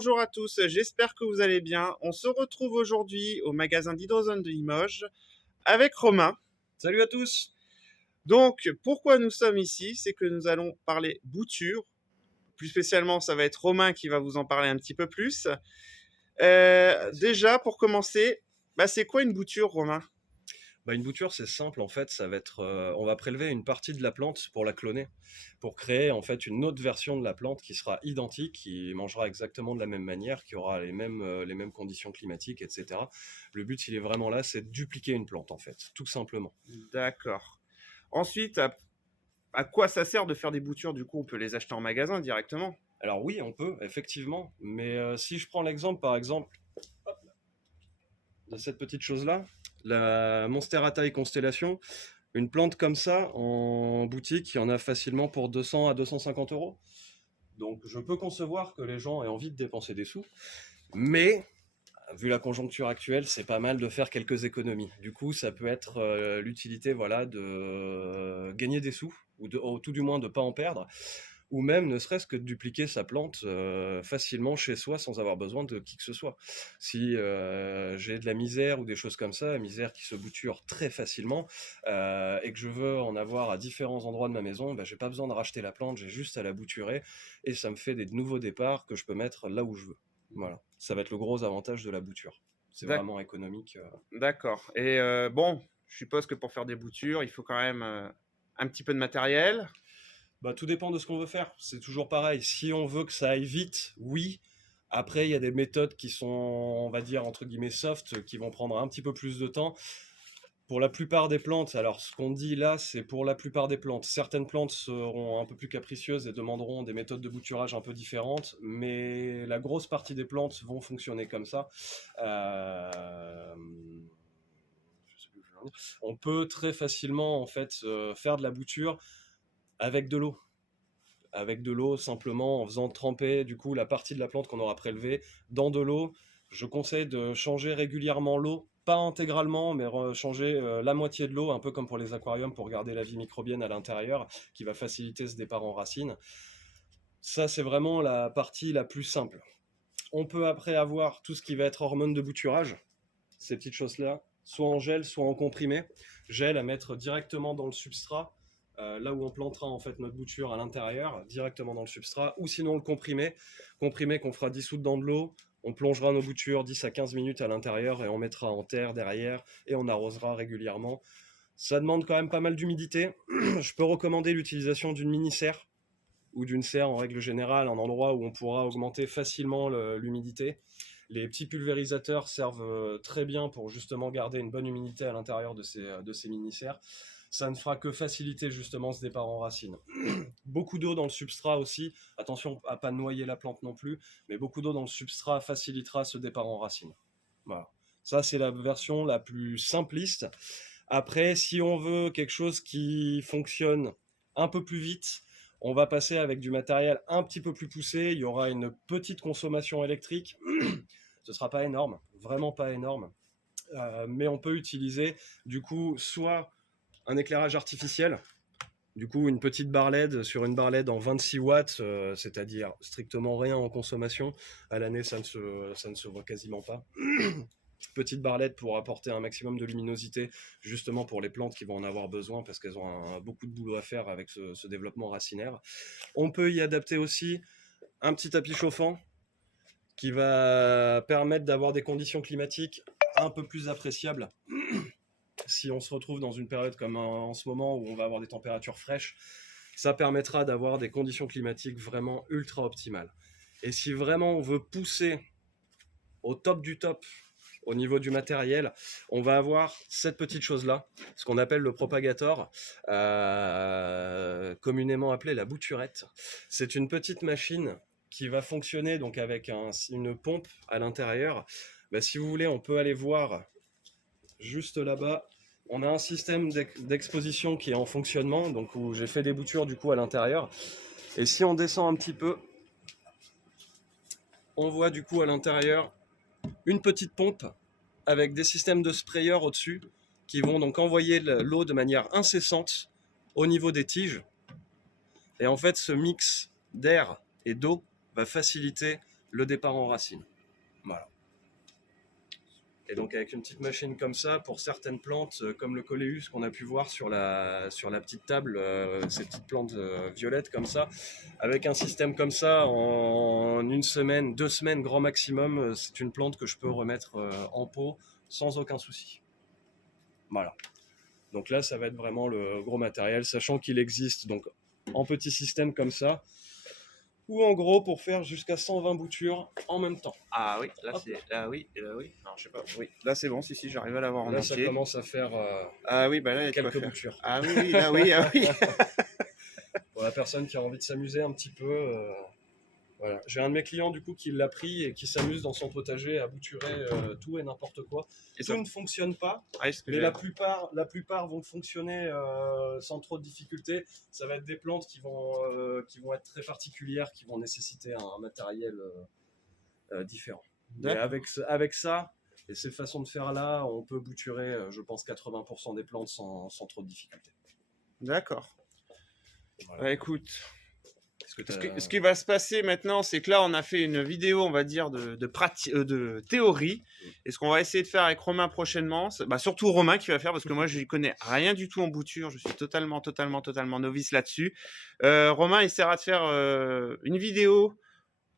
bonjour à tous, j'espère que vous allez bien. On se retrouve aujourd'hui au magasin d'Hydrozone de Limoges avec Romain. Salut à tous! Donc, pourquoi nous sommes ici? C'est que nous allons parler bouture. Plus spécialement, ça va être Romain qui va vous en parler un petit peu plus. Déjà, pour commencer, c'est quoi une bouture, Romain? Une bouture, c'est simple en fait, ça va être, on va prélever une partie de la plante pour la cloner, pour créer en fait une autre version de la plante qui sera identique, qui mangera exactement de la même manière, qui aura les mêmes conditions climatiques, et cetera. Le but, il est vraiment là, c'est de dupliquer une plante en fait, tout simplement. D'accord. Ensuite, à quoi ça sert de faire des boutures? Du coup, on peut les acheter en magasin directement. Alors oui, on peut, effectivement, mais si je prends l'exemple, par exemple, de cette petite chose-là, la Monstera taille Constellation, une plante comme ça, en boutique, il y en a facilement pour 200 à 250 euros. Donc je peux concevoir que les gens aient envie de dépenser des sous, mais vu la conjoncture actuelle, c'est pas mal de faire quelques économies. Du coup, ça peut être l'utilité voilà, de gagner des sous, ou tout du moins de ne pas en perdre, ou même ne serait-ce que de dupliquer sa plante facilement chez soi sans avoir besoin de qui que ce soit. Si j'ai de la misère ou des choses comme ça, la misère qui se bouture très facilement, et que je veux en avoir à différents endroits de ma maison, j'ai pas besoin de racheter la plante, j'ai juste à la bouturer, et ça me fait des nouveaux départs que je peux mettre là où je veux. Voilà, ça va être le gros avantage de la bouture. C'est D'ac- vraiment économique. D'accord. Et bon, je suppose que pour faire des boutures, il faut quand même un petit peu de matériel. Tout dépend de ce qu'on veut faire. C'est toujours pareil. Si on veut que ça aille vite, oui. Après, il y a des méthodes qui sont, on va dire, entre guillemets, soft, qui vont prendre un petit peu plus de temps. Pour la plupart des plantes, alors ce qu'on dit là, c'est pour la plupart des plantes. Certaines plantes seront un peu plus capricieuses et demanderont des méthodes de bouturage un peu différentes, mais la grosse partie des plantes vont fonctionner comme ça. Euh, On peut très facilement en fait faire de la bouture avec de l'eau. Avec de l'eau, simplement en faisant tremper du coup la partie de la plante qu'on aura prélevée dans de l'eau. Je conseille de changer régulièrement l'eau, pas intégralement, mais changer la moitié de l'eau, un peu comme pour les aquariums, pour garder la vie microbienne à l'intérieur, qui va faciliter ce départ en racines. Ça, c'est vraiment la partie la plus simple. On peut après avoir tout ce qui va être hormones de bouturage, ces petites choses-là, soit en gel, soit en comprimé. Gel à mettre directement dans le substrat, là où on plantera en fait notre bouture à l'intérieur, directement dans le substrat, ou sinon le comprimé qu'on fera dissoudre dans de l'eau. On plongera nos boutures 10 à 15 minutes à l'intérieur et on mettra en terre derrière et on arrosera régulièrement. Ça demande quand même pas mal d'humidité. Je peux recommander l'utilisation d'une mini-serre ou d'une serre en règle générale, un endroit où on pourra augmenter facilement l'humidité. Les petits pulvérisateurs servent très bien pour justement garder une bonne humidité à l'intérieur de ces mini-serres. Ça ne fera que faciliter justement ce départ en racine. Beaucoup d'eau dans le substrat aussi, attention à ne pas noyer la plante non plus, mais beaucoup d'eau dans le substrat facilitera ce départ en racine. Voilà. Ça, c'est la version la plus simpliste. Après, si on veut quelque chose qui fonctionne un peu plus vite, on va passer avec du matériel un petit peu plus poussé. Il y aura une petite consommation électrique. Ce ne sera pas énorme, vraiment pas énorme. Mais on peut utiliser du coup soit un éclairage artificiel, du coup une petite barre LED sur une barre LED en 26 watts, c'est-à-dire strictement rien en consommation. À l'année, ça ne se voit quasiment pas. Petite barre LED pour apporter un maximum de luminosité, justement pour les plantes qui vont en avoir besoin parce qu'elles ont beaucoup de boulot à faire avec ce développement racinaire. On peut y adapter aussi un petit tapis chauffant qui va permettre d'avoir des conditions climatiques un peu plus appréciables. Si on se retrouve dans une période comme en ce moment où on va avoir des températures fraîches, ça permettra d'avoir des conditions climatiques vraiment ultra optimales. Et si vraiment on veut pousser au top du top au niveau du matériel, on va avoir cette petite chose-là, ce qu'on appelle le propagator, communément appelé la bouturette. C'est une petite machine qui va fonctionner donc avec une pompe à l'intérieur. Si vous voulez, on peut aller voir juste là-bas. On a un système d'exposition qui est en fonctionnement, donc où j'ai fait des boutures du coup à l'intérieur. Et si on descend un petit peu, on voit du coup à l'intérieur une petite pompe avec des systèmes de sprayeurs au-dessus qui vont donc envoyer l'eau de manière incessante au niveau des tiges. Et en fait, ce mix d'air et d'eau va faciliter le départ en racine. Voilà. Et donc avec une petite machine comme ça, pour certaines plantes, comme le coléus qu'on a pu voir sur la petite table, ces petites plantes violettes comme ça, avec un système comme ça, en 1 semaine, 2 semaines grand maximum, c'est une plante que je peux remettre en pot sans aucun souci. Voilà. Donc là, ça va être vraiment le gros matériel, sachant qu'il existe donc en petit système comme ça, ou en gros pour faire jusqu'à 120 boutures en même temps. Ah oui, là Hop. c'est. Là oui, et là oui. Alors je sais pas. Oui, là c'est bon, si, j'arrive à l'avoir en Là, ça entier. commence à faire Ah oui, bah là il y a de quoi quelques faire. boutures. Ah oui, oui, là oui, ah oui. Pour la personne qui a envie de s'amuser un petit peu, voilà. J'ai un de mes clients du coup qui l'a pris et qui s'amuse dans son potager à bouturer tout et n'importe quoi. Et Tout ça... ne fonctionne pas, Ah, ce que mais j'ai- la plupart vont fonctionner sans trop de difficultés. Ça va être des plantes qui vont être très particulières, qui vont nécessiter un matériel différent. Mais D'accord. avec ça et ces façons de faire là, on peut bouturer, je pense, 80% des plantes sans trop de difficultés. D'accord. Voilà. Bah, écoute, Est-ce que ce qui va se passer maintenant, c'est que là, on a fait une vidéo, on va dire, de théorie. Et ce qu'on va essayer de faire avec Romain prochainement, bah, surtout Romain qui va faire, parce que moi, je n'y connais rien du tout en bouture. Je suis totalement novice là-dessus. Romain essaiera de faire une vidéo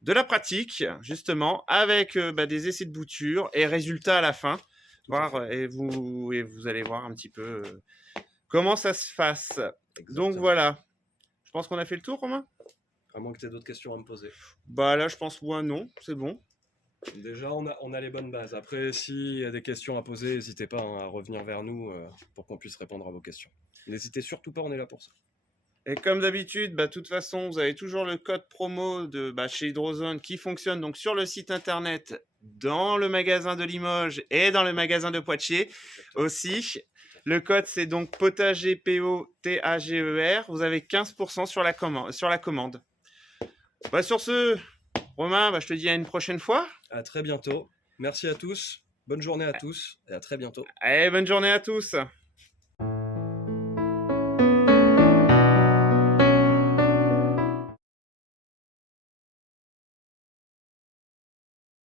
de la pratique, justement, avec bah, des essais de bouture et résultats à la fin. Et vous allez voir un petit peu comment ça se passe. Exactement. Donc voilà. Je pense qu'on a fait le tour, Romain. À moins que tu aies d'autres questions à me poser. Bah là, je pense moi non, c'est bon. Déjà, on a les bonnes bases. Après, s'il y a des questions à poser, n'hésitez pas à revenir vers nous pour qu'on puisse répondre à vos questions. N'hésitez surtout pas, on est là pour ça. Et comme d'habitude, bah, de toute façon, vous avez toujours le code promo de chez Hydrozone qui fonctionne donc sur le site internet, dans le magasin de Limoges et dans le magasin de Poitiers aussi. Le code, c'est donc potager, Potager. Vous avez 15% sur la commande. Bah, sur ce, Romain, bah, je te dis à une prochaine fois. À très bientôt. Merci à tous. Bonne journée à tous et à très bientôt. Allez, bonne journée à tous.